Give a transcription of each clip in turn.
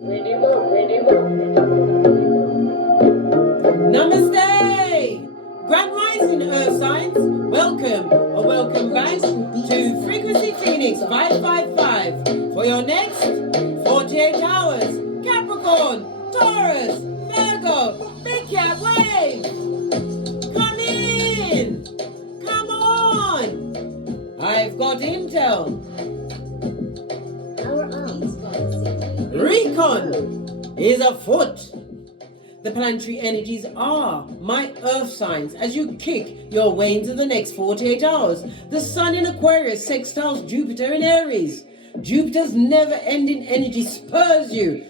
Namaste! Grand Rising Earth Signs, welcome or welcome back to Frequency Phoenix 555 for your next 48 hours. Capricorn, Taurus, Virgo, Big Cat Wave. Come in! Come on! I've got intel. Recon is afoot. The planetary energies are my earth signs as you kick your way into the next 48 hours. The Sun in Aquarius sextiles Jupiter in Aries. Jupiter's never-ending energy spurs you,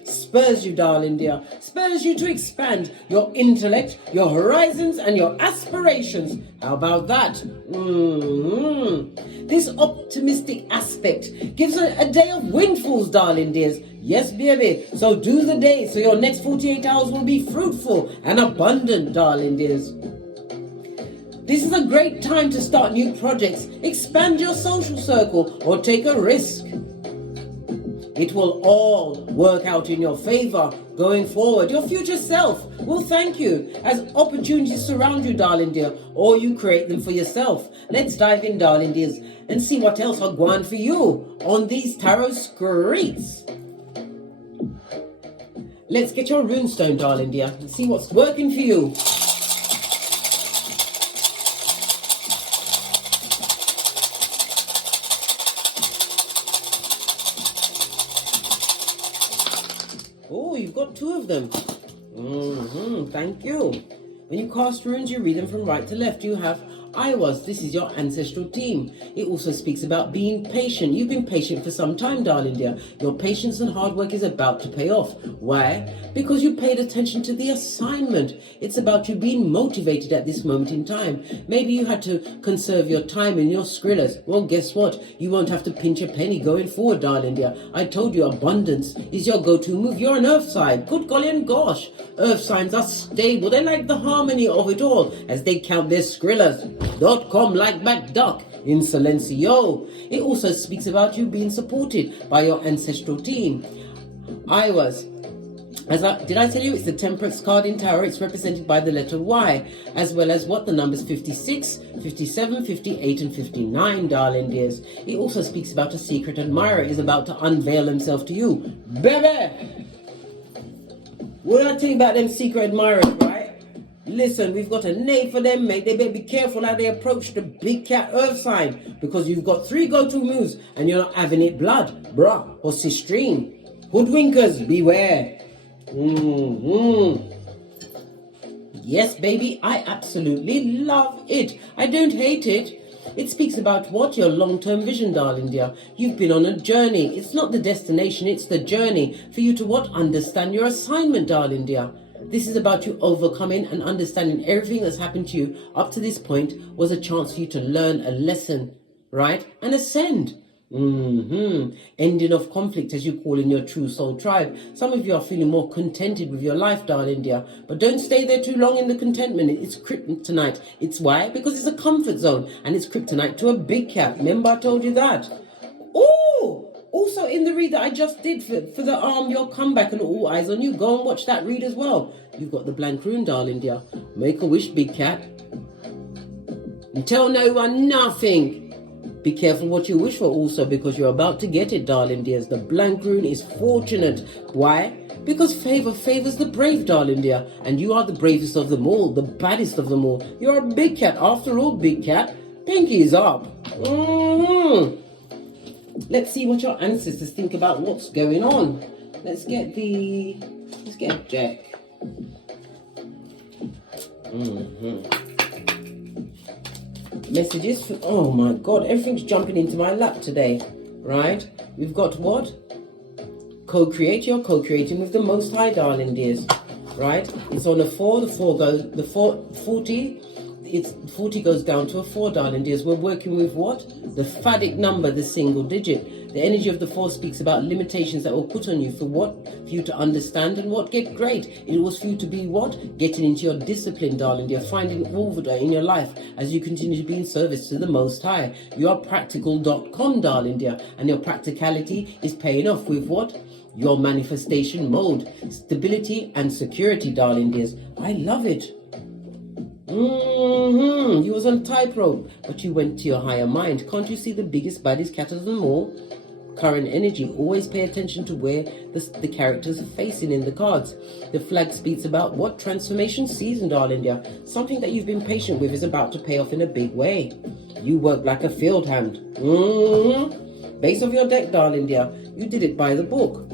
darling dear, spurs you to expand your intellect, your horizons, and your aspirations. How about that? This optimistic aspect gives a day of windfalls, darling dears. Yes, baby. So do the day so your next 48 hours will be fruitful and abundant, darling dears. This is a great time to start new projects, expand your social circle, or take a risk. It will all work out in your favor going forward. Your future self will thank you as opportunities surround you, darling dear, or you create them for yourself. Let's dive in, darling dears, and see what else are going for you on these tarot streets. Let's get your runestone, darling dear, and see what's working for you. Oh, you've got two of them. Thank you. When you cast runes, you read them from right to left. You have I was. This is your ancestral team. It also speaks about being patient. You've been patient for some time, darling dear. Your patience and hard work is about to pay off. Why? Because you paid attention to the assignment. It's about you being motivated at this moment in time. Maybe you had to conserve your time and your skrillers. Well, guess what? You won't have to pinch a penny going forward, darling dear. I told you abundance is your go-to move. You're an earth sign. Good golly and gosh. Earth signs are stable. They like the harmony of it all as they count their skrillers. .com like back duck in silencio. It also speaks about you being supported by your ancestral team. I was. Did I tell you it's the Temperance card in tarot? It's represented by the letter Y, as well as what the numbers 56, 57, 58, and 59, darling dears. It also speaks about a secret admirer is about to unveil himself to you. Baby! What do I tell you about them secret admirers, right? Listen, we've got a name for them, mate. They better be careful how they approach the big cat earth sign, because you've got 3 go-to moves and you're not having it blood, bruh, or sistrine. Hoodwinkers, beware. Yes, baby, I absolutely love it. I don't hate it. It speaks about what? Your long-term vision, darling dear. You've been on a journey. It's not the destination, it's the journey for you to what? Understand your assignment, darling dear. This is about you overcoming and understanding everything that's happened to you up to this point was a chance for you to learn a lesson, right? And ascend. Ending of conflict, as you call in your true soul tribe. Some of you are feeling more contented with your life, darling dear. But don't stay there too long in the contentment. It's kryptonite. It's why? Because it's a comfort zone. And it's kryptonite to a big cat. Remember I told you that? Ooh! Also in the read that I just did for the your comeback and all eyes on you. Go and watch that read as well. You've got the blank rune, darling dear. Make a wish, big cat. And tell no one nothing. Be careful what you wish for also, because you're about to get it, darling dears. The blank rune is fortunate. Why? Because favor favors the brave, darling dear. And you are the bravest of them all, the baddest of them all. You're a big cat. After all, big cat. Pinky's up. Let's see what your ancestors think about what's going on. Let's get a deck. Messages. Oh my God, everything's jumping into my lap today, right? We've got what? Co-create. You're co-creating with the Most High, darling dears, right? It's on a 4. The 40. It's 40 goes down to a 4, darling dears. We're working with what? The fadic number, the single digit. The energy of the 4 speaks about limitations that were put on you for what? For you to understand and what? Get great. It was for you to be what? Getting into your discipline, darling dear. Finding order in your life as you continue to be in service to the Most High. You are practical.com, darling dear. And your practicality is paying off with what? your manifestation mode. Stability and security, darling dears. I love it. You was on tightrope, but you went to your higher mind. Can't you see the biggest, baddest cat of them all? Current energy. Always pay attention to where the characters are facing in the cards. The flag speaks about what? Transformation season, darling dear. Something that you've been patient with is about to pay off in a big way. You work like a field hand. Base of your deck, darling dear. You did it by the book.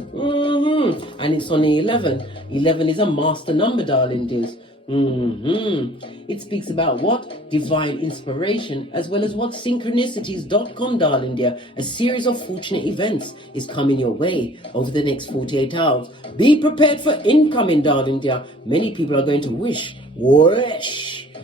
And it's on the 11. 11 is a master number, darling dears. It speaks about what? Divine inspiration, as well as what? Synchronicities.com, darling dear. A series of fortunate events is coming your way over the next 48 hours. Be prepared for incoming, darling dear. Many people are going to wish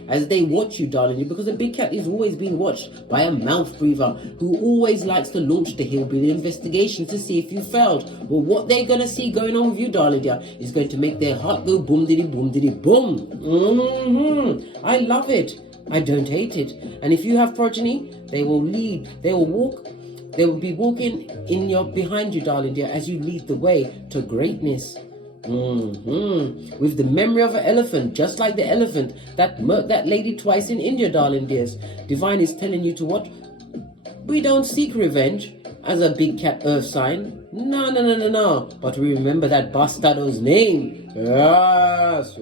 as they watch you, darling, because a big cat is always being watched by a mouth breather who always likes to launch the hillbilly investigation to see if you failed. Well, what they're going to see going on with you, darling dear, is going to make their heart go boom diddy boom diddy boom. I love it. I don't hate it. And if you have progeny, they will lead, they will walk, they will be walking behind you, darling dear, as you lead the way to greatness. With the memory of an elephant, just like the elephant that murked that lady twice in India, darling dears. Divine is telling you to what? We don't seek revenge as a big cat earth sign. No. But we remember that bastardo's name. Yes.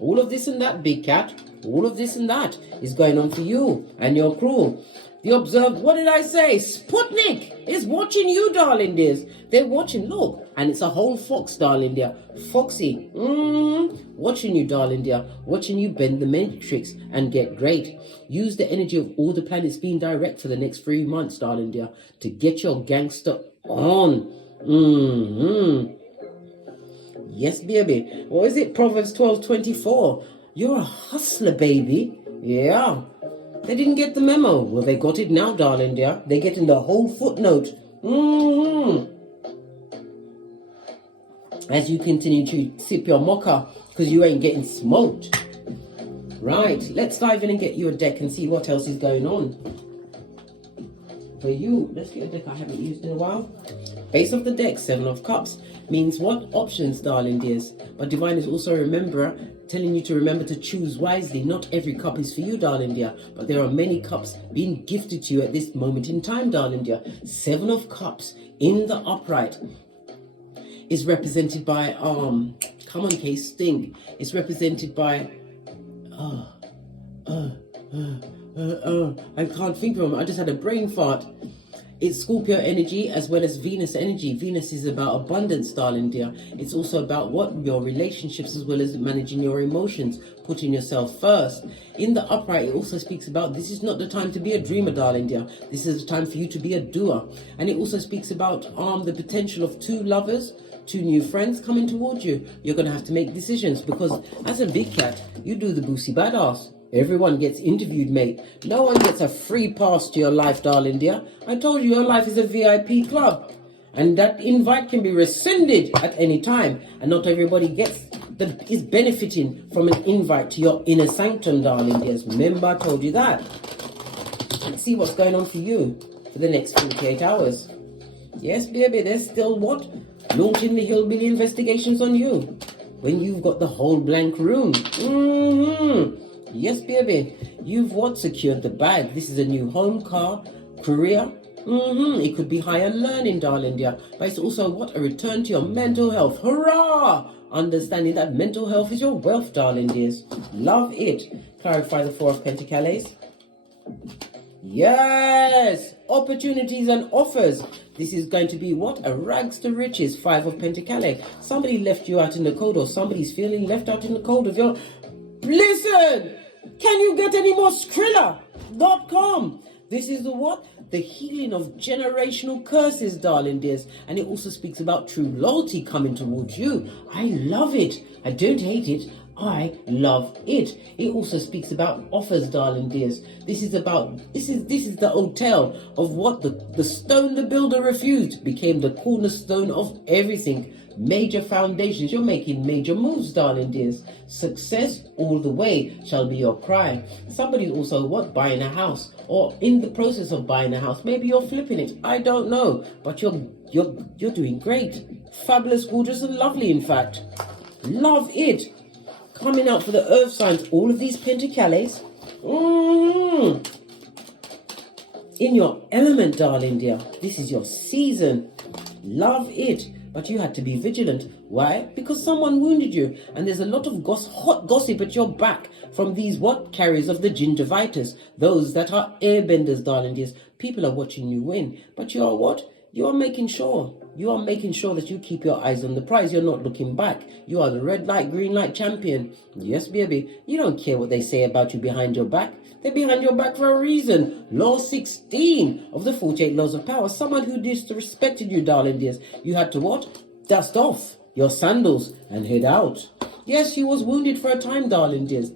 All of this and that, big cat. All of this and that is going on for you and your crew. The observed, what did I say? Sputnik is watching you, darling dears. They're watching, look. And it's a whole fox, darling dear. Foxy. Watching you, darling dear. Watching you bend the matrix and get great. Use the energy of all the planets being direct for the next 3 months, darling dear, to get your gangster on. Yes, baby. What is it? Proverbs 12:24. You're a hustler, baby. Yeah. They didn't get the memo. Well, they got it now, darling dear. They're getting the whole footnote. As you continue to sip your mocha, because you ain't getting smoked. Right, let's dive in and get you a deck and see what else is going on. For you, let's get a deck I haven't used in a while. Base of the deck, 7 of Cups, means what? Options, darling dears. But Divine is also telling you to remember to choose wisely. Not every cup is for you, darling dear, but there are many cups being gifted to you at this moment in time, darling dear. 7 of Cups in the upright is represented by come on, Case, think. It's represented by I can't think of them. I just had a brain fart. It's Scorpio energy as well as Venus energy. Venus is about abundance, darling dear. It's also about what? Your relationships as well as managing your emotions, putting yourself first. In the upright, it also speaks about this is not the time to be a dreamer, darling dear. This is the time for you to be a doer. And it also speaks about the potential of 2 lovers, 2 new friends coming towards you. You're going to have to make decisions because as a big cat, you do the boosie badass. Everyone gets interviewed, mate. No one gets a free pass to your life, darling dear. I told you your life is a VIP club. And that invite can be rescinded at any time. And not everybody is benefiting from an invite to your inner sanctum, darling dears. Remember, I told you that. Let's see what's going on for you for the next 48 hours. Yes, baby, there's still what? Launching the hillbilly investigations on you. When you've got the whole blank room. Yes, baby. You've what? Secured the bag. This is a new home, car, career. It could be higher learning, darling dear. But it's also what? A return to your mental health. Hurrah! Understanding that mental health is your wealth, darling dears. Love it. Clarify the 4 of Pentacles. Yes! Opportunities and offers. This is going to be what? A rags to riches. 5 of Pentacles. Somebody left you out in the cold, or somebody's feeling left out in the cold of your... Listen! Can you get any more Skrilla.com? This is the what? The healing of generational curses, darling dears. And it also speaks about true loyalty coming towards you. I love it. I don't hate it. I love it. It also speaks about offers, darling dears. This is the old tale of what the stone the builder refused became the cornerstone of everything. Major foundations. You're making major moves, darling dears. Success all the way shall be your cry. Somebody's also what? Buying a house, or in the process of buying a house. Maybe you're flipping it. I don't know. But you're You're doing great. Fabulous, gorgeous, and lovely, in fact. Love it. Coming out for the earth signs, all of these pentacles. In your element, darling dear. This is your season. Love it. But you had to be vigilant. Why? Because someone wounded you. And there's a lot of hot gossip at your back from these carriers of the gingivitis. Those that are airbenders, darling dears. People are watching you win. But you are what? You are making sure. You are making sure that you keep your eyes on the prize. You're not looking back. You are the red light, green light champion. Yes, baby. You don't care what they say about you behind your back. They're behind your back for a reason. Law 16 of the 48 laws of power. Someone who disrespected you, darling dears. You had to what? Dust off your sandals and head out. Yes, you was wounded for a time, darling dears.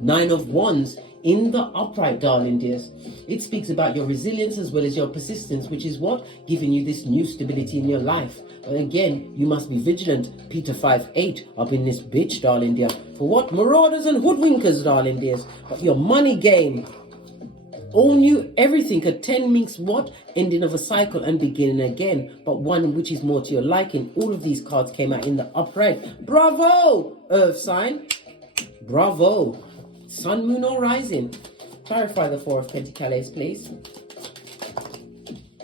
9 of Wands in the upright, darling dears. It speaks about your resilience as well as your persistence, which is what? Giving you this new stability in your life. But again, you must be vigilant. Peter 5:8 up in this bitch, darling dear. For what? Marauders and hoodwinkers, darling dears. But your money game. All new everything. A 10 means what? Ending of a cycle and beginning again. But one which is more to your liking. All of these cards came out in the upright. Bravo, Earth sign. Bravo. Sun, moon, or rising. Clarify the 4 of Pentacles, please.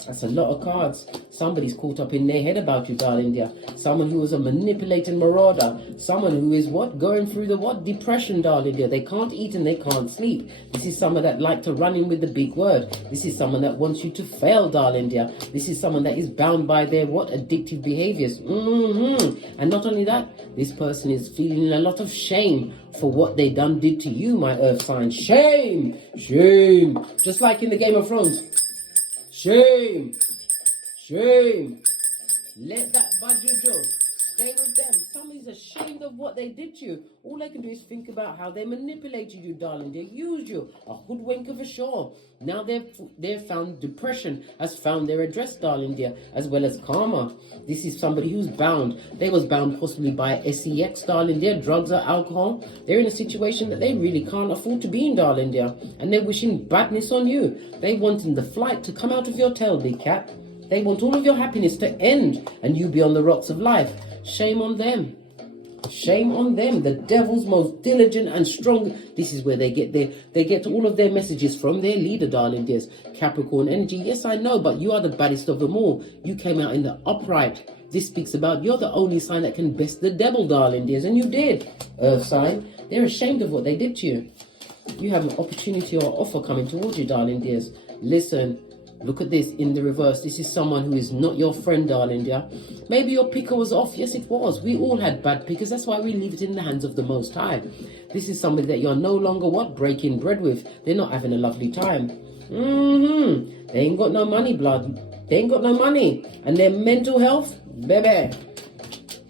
That's a lot of cards. Somebody's caught up in their head about you, darling dear. Someone who is a manipulating marauder. Someone who is what? Going through the what? Depression, darling dear. They can't eat and they can't sleep. This is someone that like to run in with the big word. This is someone that wants you to fail, darling dear. This is someone that is bound by their what? Addictive behaviors. And not only that, this person is feeling a lot of shame for what they did to you, my earth sign. Shame! Shame! Just like in the Game of Thrones. Shame! Shame! Let that budget stay with them. Somebody's ashamed of what they did to you. All they can do is think about how they manipulated you, darling. They used you. A hoodwinker for sure. Now they've found depression has found their address, darling dear, as well as karma. This is somebody who's bound. They was bound possibly by sex, darling dear, drugs or alcohol. They're in a situation that they really can't afford to be in, darling dear. And they're wishing badness on you. They wanting the flight to come out of your tail, big cat. They want all of your happiness to end and you be on the rocks of life. Shame on them. Shame on them. The devil's most diligent and strong. This is where they get all of their messages from their leader, darling dears. Capricorn energy. Yes, I know, but you are the baddest of them all. You came out in the upright. This speaks about you're the only sign that can best the devil, darling dears. And you did. Earth sign. They're ashamed of what they did to you. You have an opportunity or offer coming towards you, darling dears. Listen. Look at this in the reverse. This is someone who is not your friend, darling dear. Maybe your picker was off. Yes, it was. We all had bad pickers. That's why we leave it in the hands of the Most High. This is somebody that you're no longer what? Breaking bread with. They're not having a lovely time. They ain't got no money, blood. They ain't got no money. And their mental health, baby.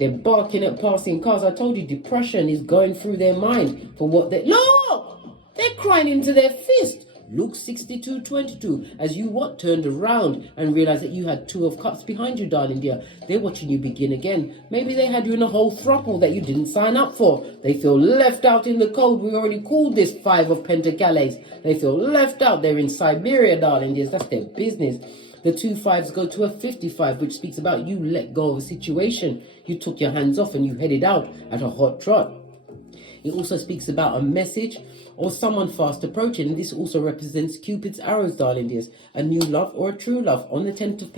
They're barking at passing cars. I told you depression is going through their mind for what they... Look! They're crying into their fist. Luke 62:22, as you what? Turned around and realized that you had 2 of Cups behind you, darling dear. They're watching you begin again. Maybe they had you in a whole throuple that you didn't sign up for. They feel left out in the cold. We already called this 5 of Pentacles. They feel left out. They're in Siberia, darling dears. That's their business. The 2 5s go to a 55, which speaks about you let go of a situation. You took your hands off and you headed out at a hot trot. It also speaks about a message or someone fast approaching. And this also represents Cupid's arrows, darling dears. A new love or a true love. On the 10 of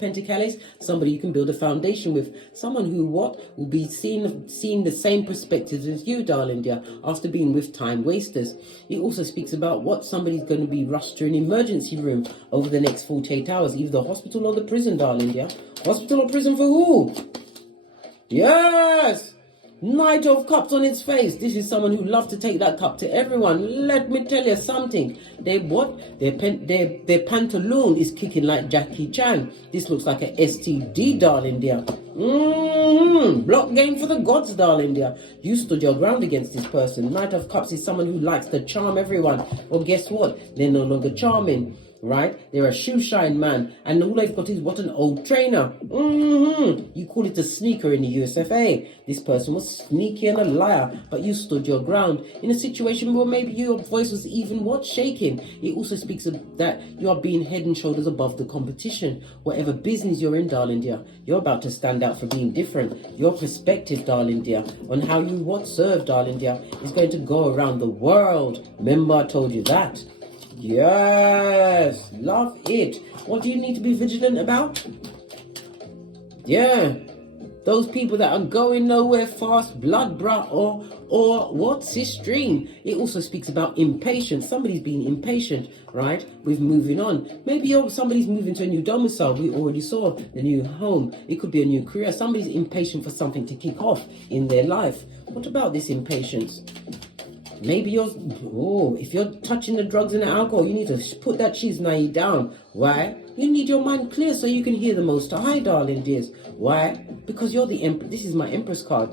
Pentacles, somebody you can build a foundation with. Someone who what? Will be seeing the same perspectives as you, darling dear, after being with time wasters. It also speaks about what? Somebody's going to be rushed to an emergency room over the next 48 hours. Either the hospital or the prison, darling dear. Hospital or prison for who? Yes! Knight of Cups on its face. This is someone who loves to take that cup to everyone. Let me tell you something. Their pantaloon is kicking like Jackie Chan. This looks like a STD, darling dear. Block game for the gods, darling dear. You stood your ground against this person. Knight of Cups is someone who likes to charm everyone. Well, guess what? They're no longer charming. right? They're a shoe shine man, and all they've got is what, an old trainer. You call it a sneaker in the USFA. This person was sneaky and a liar, but you stood your ground in a situation where maybe your voice was even what, shaking. It also speaks of that you are being head and shoulders above the competition. Whatever business you're in, darling dear, you're about to stand out for being different. Your perspective, darling dear, on how you what serve, darling dear, is going to go around the world. Remember, I told you that. Yes, love it. What do you need to be vigilant about? Yeah, those people that are going nowhere fast, blood, bruh, or what, cis-stream. It also speaks about impatience. Somebody's being impatient, right, with moving on. Maybe somebody's moving to a new domicile. We already saw the new home. It could be a new career. Somebody's impatient for something to kick off in their life. What about this impatience? Maybe if you're touching the drugs and the alcohol, you need to put that cheese down. Why? You need your mind clear so you can hear the Most High, darling dears. Why? Because you're the Empress. This is my Empress card.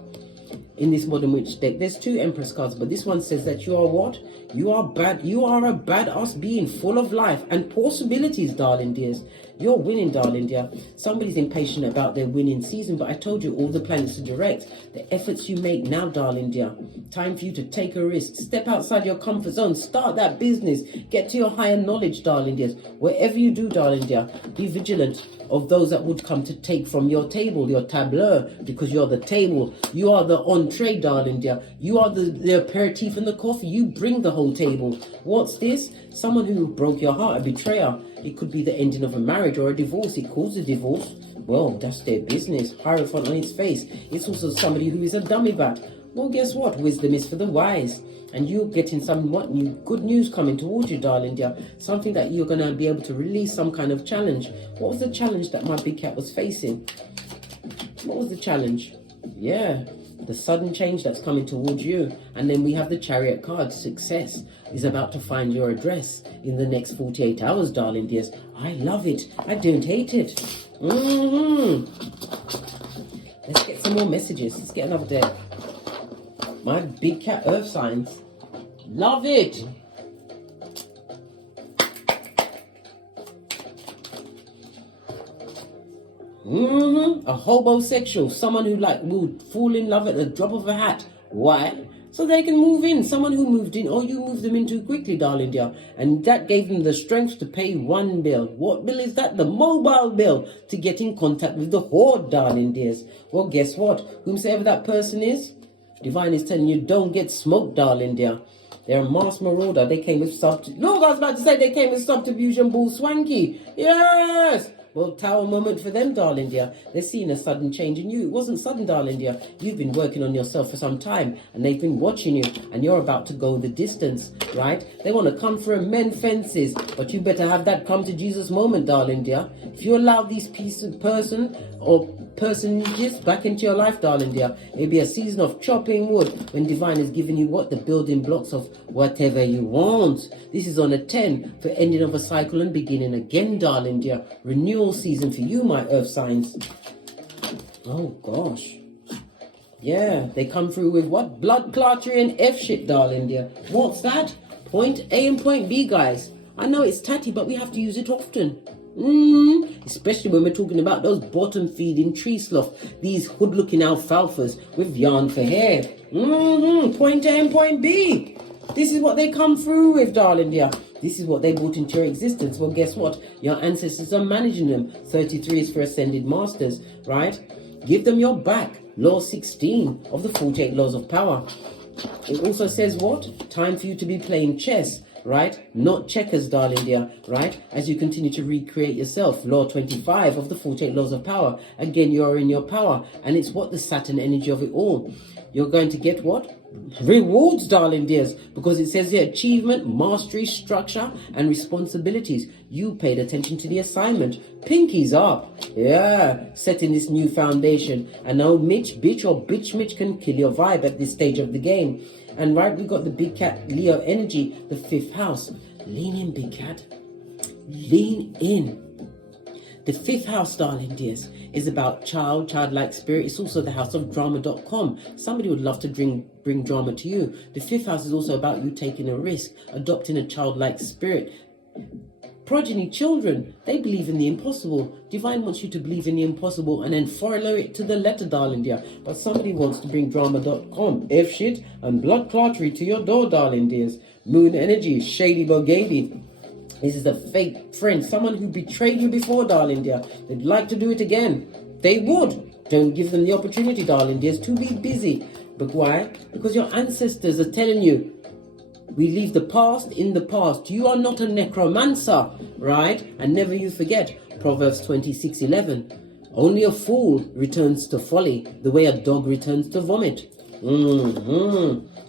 In this Modern Witch deck, there's 2 Empress cards, but this one says that you are what? You are bad. You are a badass being full of life and possibilities, darling dears. You're winning, darling dear. Somebody's impatient about their winning season, but I told you all the planets are direct. The efforts you make now, darling dear. Time for you to take a risk. Step outside your comfort zone. Start that business. Get to your higher knowledge, darling dears. Wherever you do, darling dear, be vigilant of those that would come to take from your table, your tableau, because you're the table. You are the entree, darling dear. You are the aperitif and the coffee. You bring the whole table. What's this? Someone who broke your heart, a betrayer. It could be the ending of a marriage or a divorce. It caused a divorce. Well, that's their business. Hierophant on its face. It's also somebody who is a dummy bat. Well, guess what? Wisdom is for the wise. And you're getting new good news coming towards you, darling dear. Something that you're going to be able to release, some kind of challenge. What was the challenge that my big cat was facing? What was the challenge? Yeah, the sudden change that's coming towards you. And then we have the Chariot card. Success is about to find your address in the next 48 hours, darling dears. I love it. I don't hate it. Let's get some more messages. Let's get another day. My big cat earth signs. Love it. A hobosexual. Someone who will fall in love at the drop of a hat. Why? So they can move in. Someone who moved in, or you moved them in too quickly, darling dear. And that gave them the strength to pay one bill. What bill is that? The mobile bill to get in contact with the horde, darling dears. Well, guess what? Whomsoever that person is, Divine is telling you, don't get smoked, darling dear. They're a mass marauder. They came with subterfuge. Look, I was about to say they came with subterfuge and bull swanky. Yes! Well, tower moment for them, darling dear. They're seeing a sudden change in you. It wasn't sudden, darling dear. You've been working on yourself for some time, and they've been watching you, and you're about to go the distance, right? They want to come for a mend fences, but you better have that come to Jesus moment, darling dear. If you allow these person or personages back into your life, darling dear, it'll be a season of chopping wood when Divine is giving you what? The building blocks of whatever you want. This is on a 10 for ending of a cycle and beginning again, darling dear. Renewal season for you, my earth signs. Oh gosh. Yeah, they come through with what? Blood clottery and F shit, darling dear. What's that? Point A and point B, guys. I know it's tatty, but we have to use it often. Especially when we're talking about those bottom feeding tree sloth, these hood looking alfalfas with yarn for hair. Point A and point B. This is what they come through with, darling dear. This is what they brought into your existence. Well, guess what? Your ancestors are managing them. 33 is for ascended masters, right? Give them your back. Law 16 of the 48 laws of power. It also says what? Time for you to be playing chess, right? Not checkers, darling dear, right? As you continue to recreate yourself. Law 25 of the 48 laws of power. Again, you are in your power. And it's what? The Saturn energy of it all. You're going to get what? Rewards, darling dears, because it says here achievement, mastery, structure, and responsibilities. You paid attention to the assignment. Pinkies up. Yeah, setting this new foundation. And now Mitch, bitch, or bitch Mitch can kill your vibe at this stage of the game. And right, we got the big cat Leo energy, the 5th house. Lean in, big cat. Lean in. The 5th house, darling dears, is about childlike spirit. It's also the house of drama.com. Somebody would love to bring drama to you. The 5th house is also about you taking a risk, adopting a childlike spirit, progeny, children, they believe in the impossible. Divine wants you to believe in the impossible and then follow it to the letter, darling dear. But somebody wants to bring drama.com, F shit, and blood clottery to your door, darling dears. Moon energy, shady bogady. This is a fake friend, someone who betrayed you before, darling dear. They'd like to do it again. They would. Don't give them the opportunity, darling dears, to be busy. But why? Because your ancestors are telling you, we leave the past in the past. You are not a necromancer, right? And never you forget, Proverbs 26:11. Only a fool returns to folly, the way a dog returns to vomit.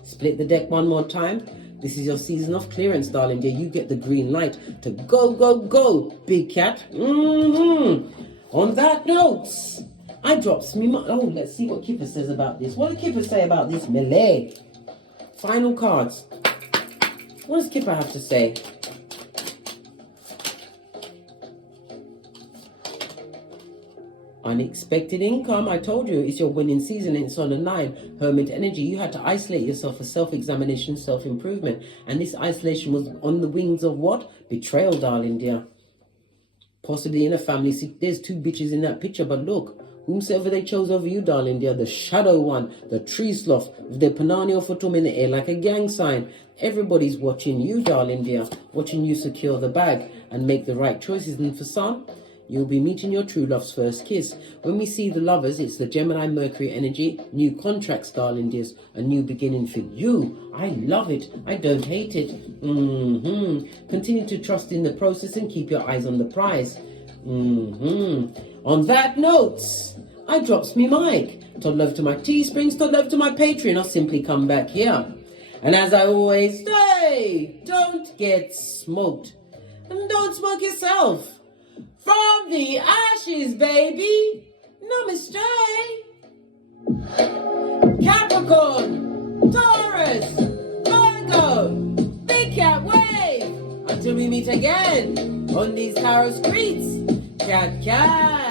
Split the deck one more time. This is your season of clearance, darling dear. You get the green light to go, go, go, big cat. On that note, I drops me. Oh, let's see what Kipper says about this. What did Kipper say about this melee? Final cards. What does Kipper have to say? Unexpected income. I told you it's your winning season and it's on the 9. Hermit energy. You had to isolate yourself for self-examination, self-improvement. And this isolation was on the wings of what? Betrayal, darling dear. Possibly in a family. See, there's 2 bitches in that picture, but look. Whomsoever they chose over you, darling dear, the shadow one, the tree sloth, with their panani or futum in the air like a gang sign. Everybody's watching you, darling dear, watching you secure the bag and make the right choices. And for some, you'll be meeting your true love's first kiss. When we see the lovers, it's the Gemini Mercury energy, new contracts, darling dears, a new beginning for you. I love it. I don't hate it. Continue to trust in the process and keep your eyes on the prize. On that note, I drops me mic. Todd love to my Teesprings, Todd love to my Patreon. I'll simply come back here. And as I always say, don't get smoked. And don't smoke yourself. From the ashes, baby. Namaste. Capricorn, Taurus, Virgo, Big Cat Wave. Until we meet again on these tarot streets. Cat, cat.